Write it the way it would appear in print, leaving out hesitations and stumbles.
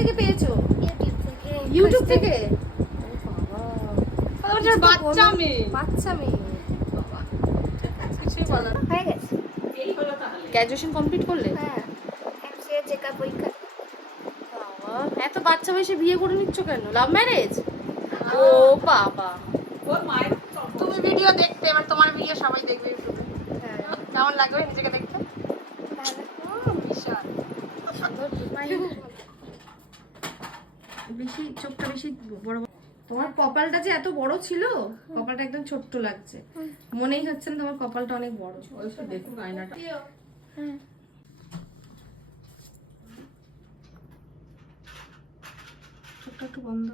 থেকে পেয়েছো? YouTube YouTube থেকে। থেকে? বাচ্চা মেয়ে, বাচ্চা মেয়ে বাবা, কিছুই বলার না। হয়ে গেছে। গ্র্যাজুয়েশন কমপ্লিট করলে? হ্যাঁ, এমসিএ চেকআপ পরীক্ষা। বাবা, এত বাচ্চা বয়সে বিয়ে করে নিচ্ছ কেন? Love marriage? ও বাবা, ওর মায়ের তুমি ভিডিও দেখতে, এবার তোমার ভিডিও সবাই দেখবে ইউটিউবে। হ্যাঁ কেমন লাগবে নিজেকে দেখতে? ভালো। বিশাল বেশি চোখটা বেশি বড় বড়। তোমার কপালটা যে এত বড় ছিল, কপালটা একদম ছোট্ট লাগছে, মনেই হচ্ছে না তোমার কপালটা অনেক বড়। ওই তো দেখুন আয়নাটা, হ্যাঁ। চোখটা একটু বন্ধ।